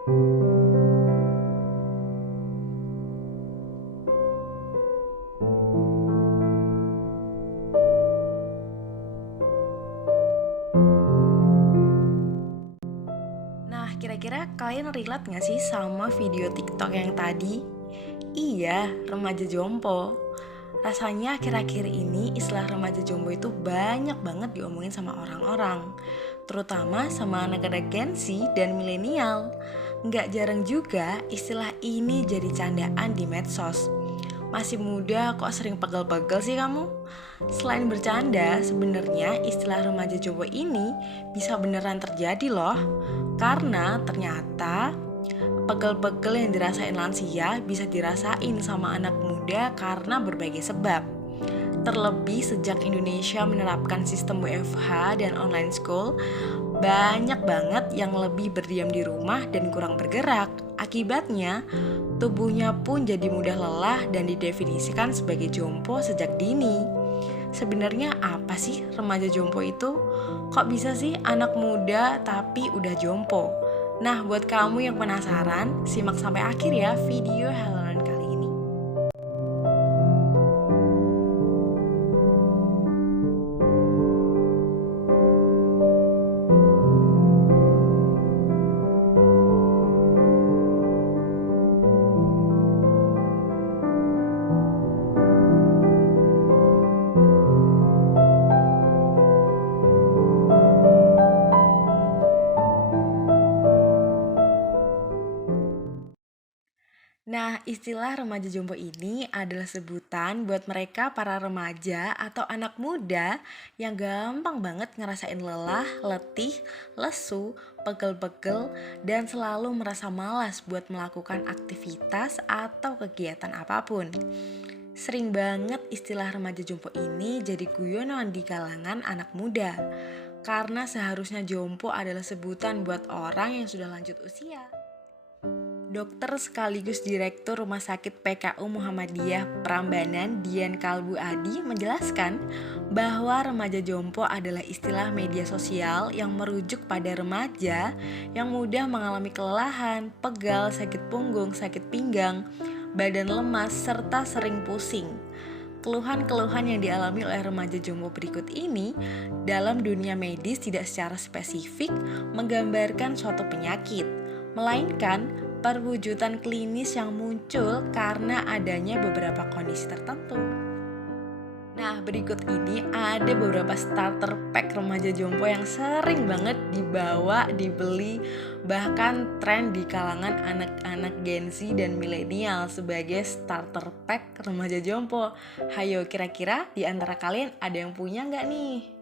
Nah, kira-kira kalian relate gak sih sama video TikTok yang tadi? Iya, remaja jompo. Rasanya akhir-akhir ini istilah remaja jompo itu banyak banget diomongin sama orang-orang, terutama sama anak-anak Gen Z dan milenial. Nggak jarang juga istilah ini jadi candaan di medsos. Masih muda kok sering pegel-pegel sih kamu? Selain bercanda, sebenarnya istilah remaja jompo ini bisa beneran terjadi loh. Karena ternyata pegel-pegel yang dirasain lansia bisa dirasain sama anak muda karena berbagai sebab. Terlebih sejak Indonesia menerapkan sistem WFH dan online school, banyak banget yang lebih berdiam di rumah dan kurang bergerak. Akibatnya, tubuhnya pun jadi mudah lelah dan didefinisikan sebagai jompo sejak dini. Sebenarnya apa sih remaja jompo itu? Kok bisa sih anak muda tapi udah jompo? Nah, buat kamu yang penasaran, simak sampai akhir ya video Helen kali ini. Nah, istilah remaja jompo ini adalah sebutan buat mereka para remaja atau anak muda yang gampang banget ngerasain lelah, letih, lesu, pegel-pegel, dan selalu merasa malas buat melakukan aktivitas atau kegiatan apapun. Sering banget istilah remaja jompo ini jadi guyonan di kalangan anak muda. Karena seharusnya jompo adalah sebutan buat orang yang sudah lanjut usia. Dokter sekaligus Direktur Rumah Sakit PKU Muhammadiyah Prambanan Dian Kalbu Adi menjelaskan bahwa remaja jompo adalah istilah media sosial yang merujuk pada remaja yang mudah mengalami kelelahan, pegal, sakit punggung, sakit pinggang, badan lemas, serta sering pusing. Keluhan-keluhan yang dialami oleh remaja jompo berikut ini dalam dunia medis tidak secara spesifik menggambarkan suatu penyakit, melainkan perwujudan klinis yang muncul karena adanya beberapa kondisi tertentu. Nah, berikut ini ada beberapa starter pack remaja jompo yang sering banget dibawa, dibeli, bahkan tren di kalangan anak-anak Gen Z dan milenial sebagai starter pack remaja jompo. Hayo, kira-kira di antara kalian ada yang punya nggak nih?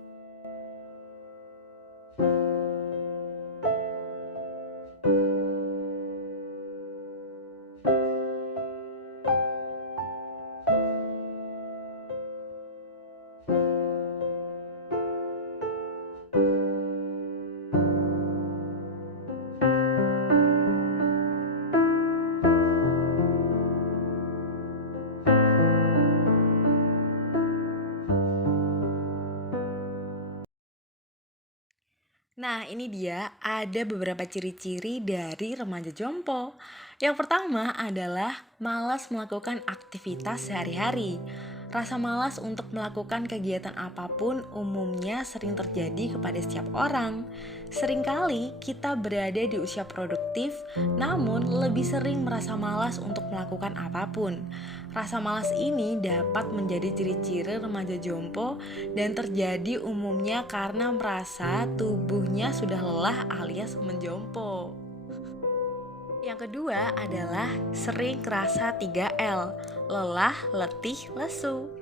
Nah, ini dia ada beberapa ciri-ciri dari remaja jompo. Yang pertama adalah malas melakukan aktivitas sehari-hari. Rasa malas untuk melakukan kegiatan apapun umumnya sering terjadi kepada setiap orang. Seringkali kita berada di usia produktif, namun lebih sering merasa malas untuk melakukan apapun. Rasa malas ini dapat menjadi ciri-ciri remaja jompo dan terjadi umumnya karena merasa tubuhnya sudah lelah alias menjompo. Yang kedua adalah sering kerasa 3L, lelah, letih, lesu.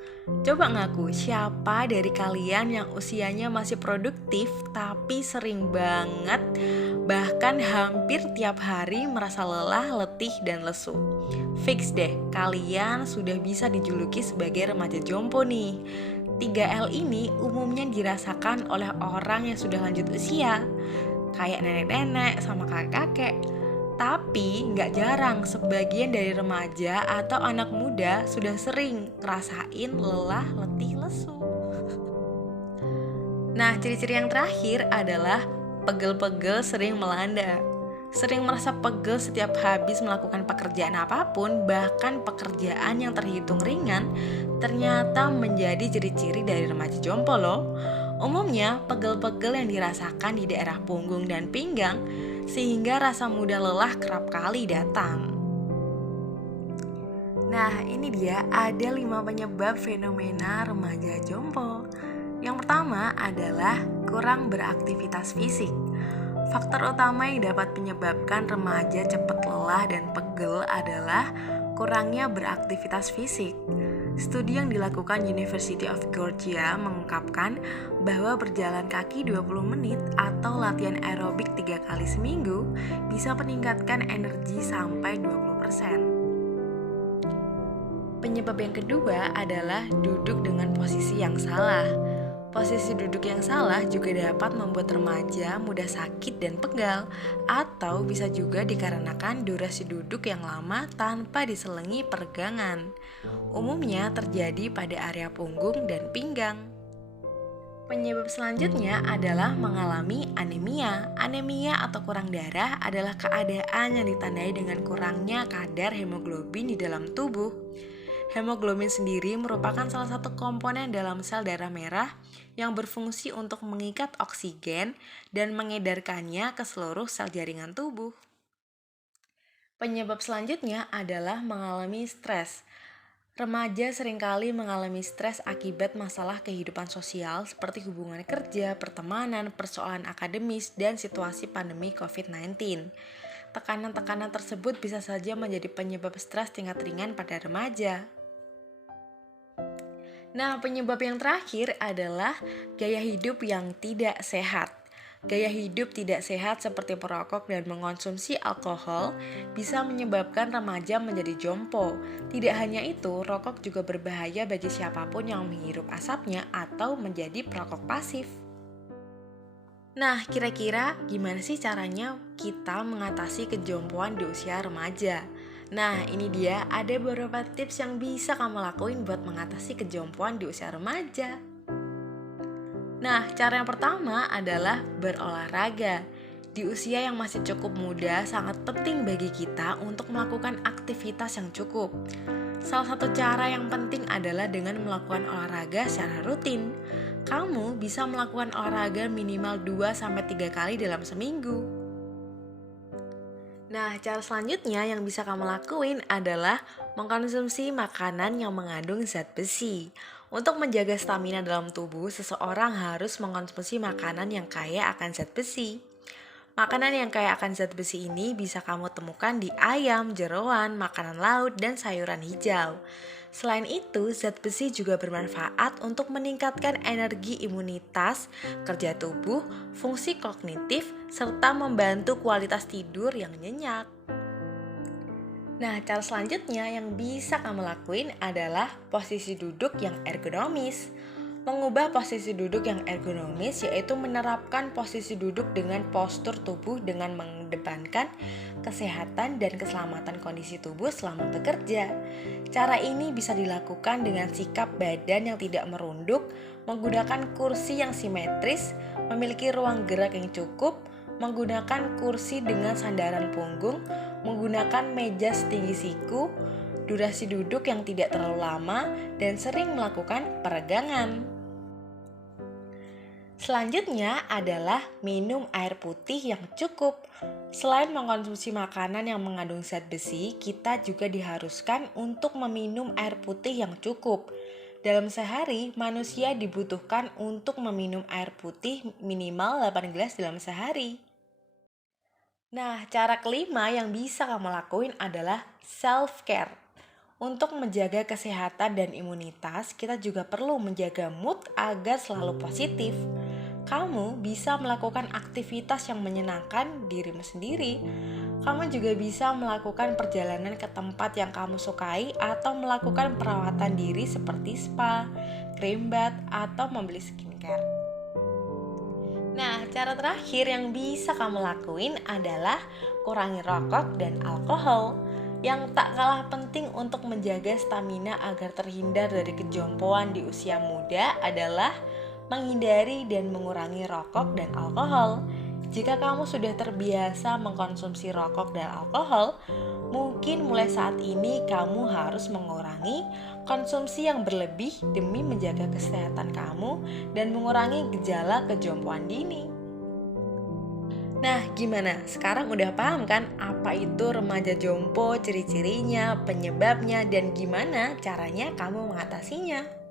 Coba ngaku siapa dari kalian yang usianya masih produktif tapi sering banget bahkan hampir tiap hari merasa lelah, letih, dan lesu. Fix deh, kalian sudah bisa dijuluki sebagai remaja jompo nih. 3L ini umumnya dirasakan oleh orang yang sudah lanjut usia, kayak nenek-nenek sama kakek-kakek. Tapi nggak jarang sebagian dari remaja atau anak muda sudah sering ngerasain lelah, letih, lesu. Nah, ciri-ciri yang terakhir adalah pegel-pegel sering melanda. sering merasa pegel setiap habis melakukan pekerjaan apapun, bahkan pekerjaan yang terhitung ringan, ternyata menjadi ciri-ciri dari remaja jompo loh. Umumnya, pegel-pegel yang dirasakan di daerah punggung dan pinggang, sehingga rasa mudah lelah kerap kali datang. Nah, ini dia ada 5 penyebab fenomena remaja jompo. Yang pertama adalah kurang beraktivitas fisik. Faktor utama yang dapat menyebabkan remaja cepat lelah dan pegel adalah kurangnya beraktivitas fisik. Studi yang dilakukan University of Georgia mengungkapkan bahwa berjalan kaki 20 menit atau latihan aerobik 3 kali seminggu bisa meningkatkan energi sampai 20%. Penyebab yang kedua adalah duduk dengan posisi yang salah. Posisi duduk yang salah juga dapat membuat remaja mudah sakit dan pegal, atau bisa juga dikarenakan durasi duduk yang lama tanpa diselingi peregangan. Umumnya terjadi pada area punggung dan pinggang. Penyebab selanjutnya adalah mengalami anemia. Anemia atau kurang darah adalah keadaan yang ditandai dengan kurangnya kadar hemoglobin di dalam tubuh. Hemoglobin sendiri merupakan salah satu komponen dalam sel darah merah yang berfungsi untuk mengikat oksigen dan mengedarkannya ke seluruh sel jaringan tubuh. Penyebab selanjutnya adalah mengalami stres. Remaja seringkali mengalami stres akibat masalah kehidupan sosial seperti hubungan kerja, pertemanan, persoalan akademis, dan situasi pandemi COVID-19. Tekanan-tekanan tersebut bisa saja menjadi penyebab stres tingkat ringan pada remaja. Nah, penyebab yang terakhir adalah gaya hidup yang tidak sehat. Gaya hidup tidak sehat seperti merokok dan mengonsumsi alkohol bisa menyebabkan remaja menjadi jompo. Tidak hanya itu, rokok juga berbahaya bagi siapapun yang menghirup asapnya atau menjadi perokok pasif. Nah, kira-kira gimana sih caranya kita mengatasi kejompoan di usia remaja? Nah, ini dia ada beberapa tips yang bisa kamu lakuin buat mengatasi kejompoan di usia remaja. Nah, cara yang pertama adalah berolahraga. Di usia yang masih cukup muda, sangat penting bagi kita untuk melakukan aktivitas yang cukup. Salah satu cara yang penting adalah dengan melakukan olahraga secara rutin. Kamu bisa melakukan olahraga minimal 2-3 kali dalam seminggu. Nah, cara selanjutnya yang bisa kamu lakuin adalah mengkonsumsi makanan yang mengandung zat besi. Untuk menjaga stamina dalam tubuh, seseorang harus mengkonsumsi makanan yang kaya akan zat besi. Makanan yang kaya akan zat besi ini bisa kamu temukan di ayam, jeroan, makanan laut, dan sayuran hijau. Selain itu, zat besi juga bermanfaat untuk meningkatkan energi imunitas, kerja tubuh, fungsi kognitif, serta membantu kualitas tidur yang nyenyak. Nah, cara selanjutnya yang bisa kamu lakuin adalah posisi duduk yang ergonomis. Mengubah posisi duduk yang ergonomis yaitu menerapkan posisi duduk dengan postur tubuh dengan mengedepankan kesehatan dan keselamatan kondisi tubuh selama bekerja. Cara ini bisa dilakukan dengan sikap badan yang tidak merunduk, menggunakan kursi yang simetris, memiliki ruang gerak yang cukup, menggunakan kursi dengan sandaran punggung, menggunakan meja setinggi siku, durasi duduk yang tidak terlalu lama, dan sering melakukan peregangan. Selanjutnya adalah minum air putih yang cukup. Selain mengkonsumsi makanan yang mengandung zat besi, kita juga diharuskan untuk meminum air putih yang cukup. Dalam sehari, manusia dibutuhkan untuk meminum air putih minimal 8 gelas dalam sehari. Nah, cara kelima yang bisa kamu lakuin adalah self-care. Untuk menjaga kesehatan dan imunitas, kita juga perlu menjaga mood agar selalu positif. Kamu bisa melakukan aktivitas yang menyenangkan dirimu sendiri. Kamu juga bisa melakukan perjalanan ke tempat yang kamu sukai atau melakukan perawatan diri seperti spa, krim bath, atau membeli skincare. Nah, cara terakhir yang bisa kamu lakuin adalah kurangi rokok dan alkohol. Yang tak kalah penting untuk menjaga stamina agar terhindar dari kejompoan di usia muda adalah menghindari dan mengurangi rokok dan alkohol. Jika kamu sudah terbiasa mengkonsumsi rokok dan alkohol, mungkin mulai saat ini kamu harus mengurangi konsumsi yang berlebih demi menjaga kesehatan kamu dan mengurangi gejala kejompoan dini. Nah, gimana? Sekarang udah paham kan apa itu remaja jompo, ciri-cirinya, penyebabnya, dan gimana caranya kamu mengatasinya?